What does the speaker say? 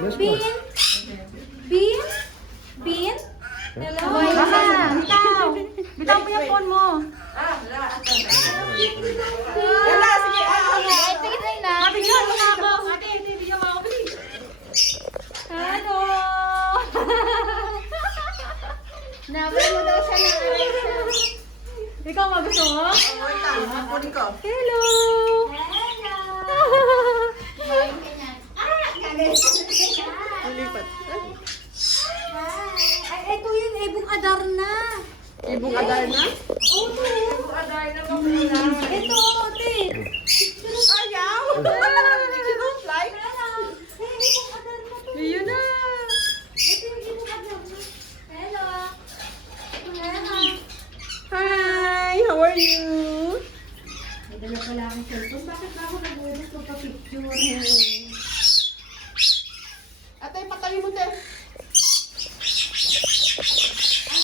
Bin? Bin? Bin? Hello? Bitaw! Bitaw po yung phone mo. Wala, sige. Ay, tingin na. Bigyan mo na ako. Ate, bigyan mo ako. Hello? Nawala mo daw siya ng aray. Ikaw magusto mo? Hello? Hello? Lipat. Ay, ito yun, Ebong Adarna. Ibong adal na? Oo, Ebong Adarna mo muna. Ito, ate. Ayaw! You don't like? Ebong Adarna to. Yun na. Ito yung Ebong Adarna. Hello? Hello? Hi! How are you? May dala pala akong cellphone. Bakit ba ako nag-uwedok ko pa picture?